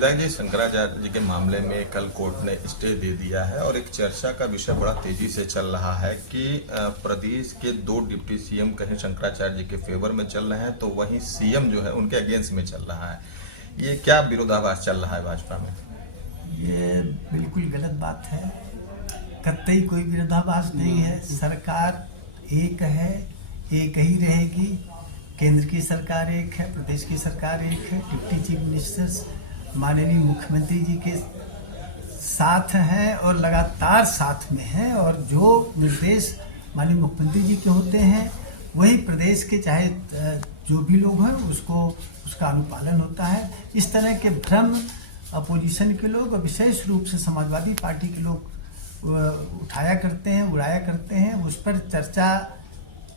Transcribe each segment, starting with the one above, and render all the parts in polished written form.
विधायक जी, शंकराचार्य जी के मामले में कल कोर्ट ने स्टे दे दिया है और एक चर्चा का विषय बड़ा तेजी से चल रहा है कि प्रदेश के 2 डिप्टी सीएम कहीं शंकराचार्य जी के फेवर में चल रहे हैं तो वहीं सीएम जो है उनके अगेंस्ट में चल रहा है। ये क्या विरोधाभास चल रहा है भाजपा में? ये बिल्कुल गलत बात है। कतई कोई विरोधाभास नहीं है। सरकार एक है, एक ही रहेगी। केंद्र की सरकार एक है, प्रदेश की सरकार एक है। डिप्टी चीफ मिनिस्टर्स माननीय मुख्यमंत्री जी के साथ हैं और लगातार साथ में हैं, और जो निर्देश माननीय मुख्यमंत्री जी के होते हैं वही प्रदेश के चाहे जो भी लोग हैं उसका अनुपालन होता है। इस तरह के भ्रम अपोजिशन के लोग और विशेष रूप से समाजवादी पार्टी के लोग उठाया करते हैं, उड़ाया करते हैं। उस पर चर्चा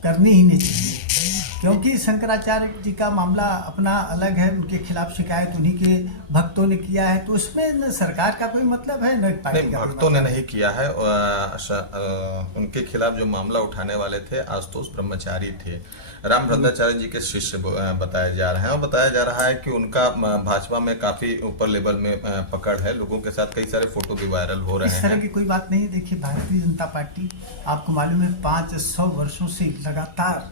करनी ही नहीं चाहिए, क्योंकि शंकराचार्य जी का मामला अपना अलग है। उनके खिलाफ शिकायत उन्हीं के भक्तों ने किया है, तो उसमें न सरकार का कोई मतलब है न पार्टी का। भक्तों ने नहीं किया है। उनके खिलाफ जो मामला उठाने वाले थे आशुतोष ब्रह्मचारी थे, रामभद्राचार्य जी के शिष्य बताए जा रहे हैं, और बताया जा रहा है कि उनका भाजपा में काफी ऊपर लेवल में पकड़ है। लोगों के साथ कई सारे फोटो भी वायरल हो रहे हैं। इस तरह की कोई बात नहीं है। देखिए, भारतीय जनता पार्टी, आपको मालूम है, 500 वर्षों से लगातार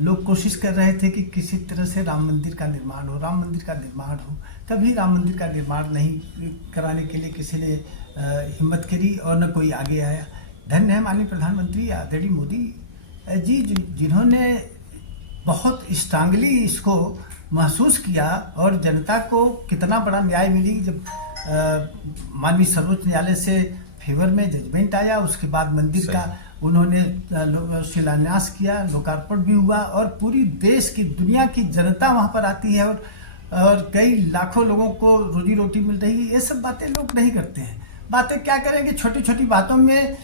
लोग कोशिश कर रहे थे कि किसी तरह से राम मंदिर का निर्माण हो, राम मंदिर का निर्माण हो। कभी राम मंदिर का निर्माण नहीं कराने के लिए किसी ने हिम्मत करी और न कोई आगे आया। धन्य है माननीय प्रधानमंत्री आदरणीय मोदी जी, जिन्होंने बहुत स्ट्रांगली इसको महसूस किया, और जनता को कितना बड़ा न्याय मिली जब माननीय सर्वोच्च न्यायालय से फेवर में जजमेंट आया। उसके बाद मंदिर का उन्होंने शिलान्यास किया, लोकार्पण भी हुआ, और पूरी देश की दुनिया की जनता वहां पर आती है, और कई लाखों लोगों को रोजी रोटी मिल रही है। ये सब बातें लोग नहीं करते हैं। बातें क्या करेंगे? छोटी छोटी बातों में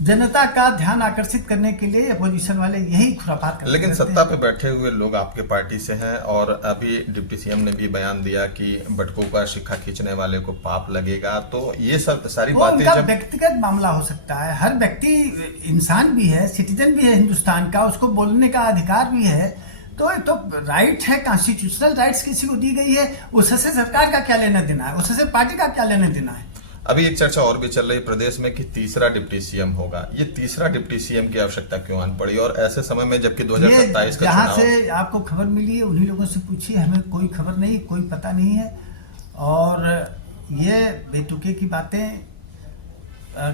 जनता का ध्यान आकर्षित करने के लिए अपोजिशन वाले यही खुरापात करते हैं। लेकिन सत्ता पे बैठे हुए लोग आपके पार्टी से हैं, और अभी डिप्टी सीएम ने भी बयान दिया कि बटुकों का शिक्का खींचने वाले को पाप लगेगा। तो ये सब सारी बातें उनका व्यक्तिगत मामला हो सकता है। हर व्यक्ति इंसान भी है, सिटीजन भी है हिंदुस्तान का, उसको बोलने का अधिकार भी है। तो राइट है, कॉन्स्टिट्यूशनल राइट्स किसी को दी गई है। उससे सरकार का क्या लेना देना है, उससे पार्टी का क्या लेना देना है। अभी एक चर्चा और भी चल रही प्रदेश में कि तीसरा डिप्टी सीएम होगा। ये तीसरा डिप्टी सीएम की आवश्यकता क्यों आन पड़ी, और ऐसे समय में जबकि 2027 का जहां चुनाव से आपको खबर मिली है उन्हीं लोगों से पूछिए। हमें कोई खबर नहीं, कोई पता नहीं है, और ये बेतुके की बातें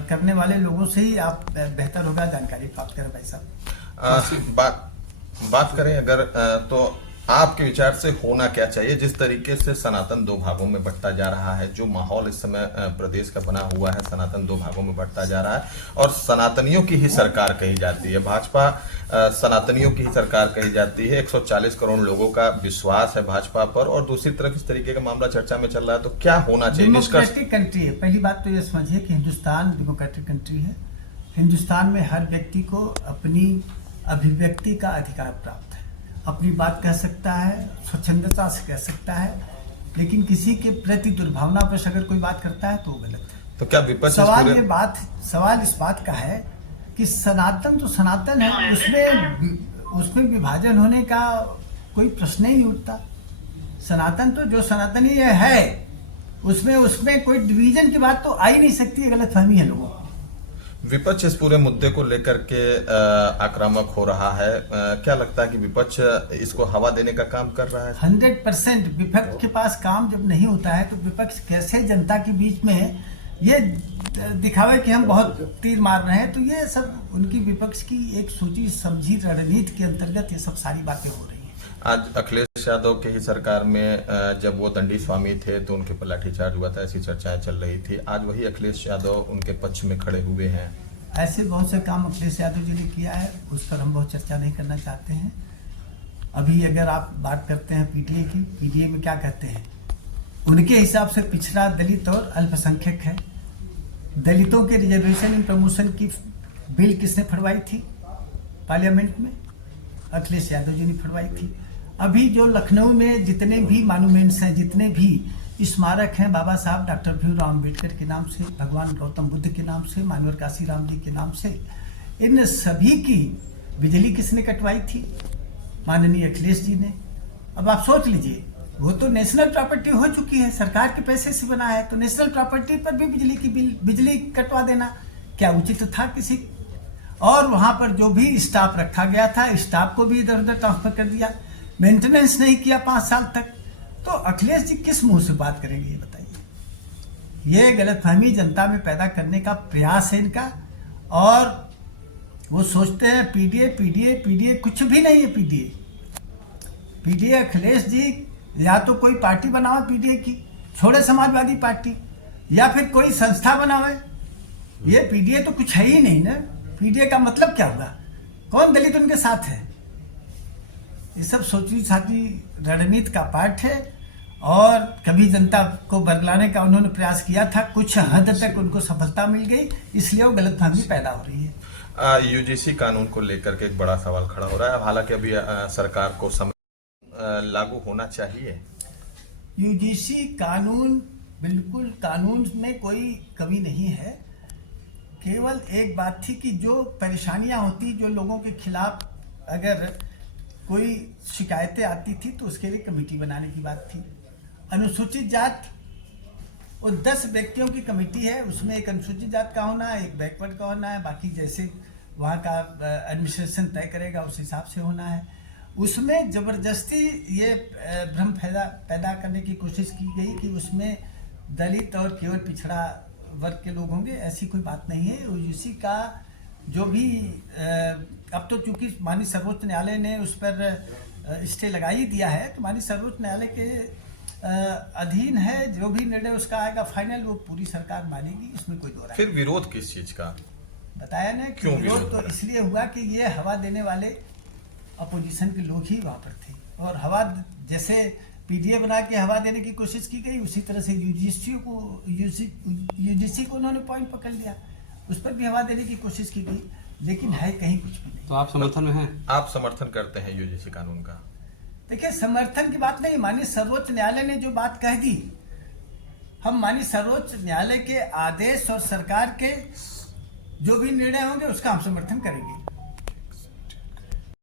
करने वाले लोगों से ही आप बेहतर होगा जानकारी प्राप्त करें भाई साहब। बात करें अगर तो आपके विचार से होना क्या चाहिए? जिस तरीके से सनातन 2 भागों में बंटता जा रहा है, जो माहौल इस समय प्रदेश का बना हुआ है, सनातन 2 भागों में बंटता जा रहा है, और सनातनियों की ही सरकार कही जाती है। भाजपा सनातनियों की ही सरकार कही जाती है। 140 करोड़ लोगों का विश्वास है भाजपा पर, और दूसरी तरफ इस तरीके का मामला चर्चा में चल रहा है। तो क्या होना चाहिए? डेमोक्रेटिक कंट्री है। पहली बात तो ये समझिए कि हिंदुस्तान डेमोक्रेटिक कंट्री है। हिंदुस्तान में हर व्यक्ति को अपनी अभिव्यक्ति का अधिकार प्राप्त है। अपनी बात कह सकता है, स्वच्छंदता से कह सकता है, लेकिन किसी के प्रति दुर्भावना पर अगर कोई बात करता है तो वो गलत है। तो क्या विपक्ष सवाल इस बात का है कि सनातन तो सनातन है, उसमें विभाजन होने का कोई प्रश्न ही नहीं उठता। सनातन तो जो सनातनी है उसमें कोई डिवीजन की बात तो आ ही नहीं सकती है। गलतफहमी है लोगों को। विपक्ष इस पूरे मुद्दे को लेकर के आक्रामक हो रहा है। क्या लगता है कि विपक्ष इसको हवा देने का काम कर रहा है? 100% विपक्ष के पास काम जब नहीं होता है तो विपक्ष कैसे जनता के बीच में ये दिखावे कि हम बहुत तीर मार रहे हैं। तो ये सब उनकी विपक्ष की एक सोची समझी रणनीति के अंतर्गत ये सब सारी बातें हो रही हैं। आज अखिलेश यादव के ही सरकार में जब वो दंडी स्वामी थे तो उनके पर लाठीचार्ज हुआ था, ऐसी चर्चाएं चल रही थी। आज वही अखिलेश यादव उनके पक्ष में खड़े हुए हैं। ऐसे बहुत से काम अखिलेश यादव जी ने किया है, उस पर हम बहुत चर्चा नहीं करना चाहते हैं। अभी अगर आप बात करते हैं पीटीए की, पीटीए में क्या कहते हैं? उनके हिसाब से पिछड़ा दलित और अल्पसंख्यक है। दलितों के रिजर्वेशन इन प्रमोशन की बिल किसने फड़वाई थी पार्लियामेंट में? अखिलेश यादव जी ने फड़वाई थी। अभी जो लखनऊ में जितने भी मॉन्यूमेंट्स हैं, जितने भी स्मारक हैं बाबा साहब डॉक्टर भीमराव अम्बेडकर के नाम से, भगवान गौतम बुद्ध के नाम से, मानवर काशीराम जी के नाम से, इन सभी की बिजली किसने कटवाई थी? माननीय अखिलेश जी ने। अब आप सोच लीजिए वो तो नेशनल प्रॉपर्टी हो चुकी है, सरकार के पैसे से बना है, तो नेशनल प्रॉपर्टी पर भी बिजली कटवा देना क्या उचित था किसी? और वहां पर जो भी स्टाफ रखा गया था, स्टाफ को भी इधर उधर ट्रांसफर कर दिया, मेंटेनेंस नहीं किया 5 साल तक। तो अखिलेश जी किस मुंह से बात करेंगे ये बताइए? ये गलतफहमी जनता में पैदा करने का प्रयास है इनका। और वो सोचते हैं पीडीए पीडीए पीडीए, कुछ भी नहीं है पीडीए। पीडीए अखिलेश जी या तो कोई पार्टी बनावे पीडीए की, छोड़े समाजवादी पार्टी, या फिर कोई संस्था बनावे। ये पीडीए तो कुछ है ही नहीं ना। पीडीए का मतलब क्या होगा? कौन दलित उनके साथ है? ये सब सोची साची रणनीति का पार्ट है। और कभी जनता को बरगलाने का उन्होंने प्रयास किया था, कुछ हद तक उनको सफलता मिल गई, इसलिए वो गलतफहमी पैदा हो रही है। यूजीसी कानून को लेकर के एक बड़ा सवाल खड़ा हो रहा है। हालांकि अभी सरकार को समय लागू होना चाहिए। यूजीसी कानून, बिल्कुल कानून में कोई कमी नहीं है। केवल एक बात थी कि जो परेशानियां होती, जो लोगों के खिलाफ अगर कोई शिकायतें आती थी तो उसके लिए कमेटी बनाने की बात थी। अनुसूचित जात, वो 10 व्यक्तियों की कमेटी है, उसमें एक अनुसूचित जात का होना है, एक बैकवर्ड का होना है, बाकी जैसे वहाँ का एडमिनिस्ट्रेशन तय करेगा उस हिसाब से होना है। उसमें जबरदस्ती ये भ्रम पैदा करने की कोशिश की गई कि उसमें दलित और केवल पिछड़ा वर्ग के लोग होंगे। ऐसी कोई बात नहीं है। यूजीसी का जो भी अब तो चूंकि माननीय सर्वोच्च न्यायालय ने उस पर स्टे लगा ही दिया है, तो माननीय सर्वोच्च न्यायालय के अधीन है। जो भी निर्णय उसका आएगा फाइनल, वो पूरी सरकार मानेगी, इसमें कोई दो राय। फिर विरोध किस चीज का? बताया ना कि विरोध तो इसलिए हुआ कि ये हवा देने वाले अपोजिशन के लोग ही वहां पर थे, और हवा जैसे पीडीए बना के हवा देने की कोशिश की गई, उसी तरह से यूजीसी को उन्होंने पॉइंट पकड़ लिया, उस पर भी हवा देने की कोशिश की गई, लेकिन है कहीं कुछ भी नहीं। तो आप समर्थन में हैं? आप समर्थन करते हैं यूजीसी कानून का? देखिए, समर्थन की बात नहीं, माननीय सर्वोच्च न्यायालय ने जो बात कह दी, हम माननीय सर्वोच्च न्यायालय के आदेश और सरकार के जो भी निर्णय होंगे उसका हम समर्थन करेंगे।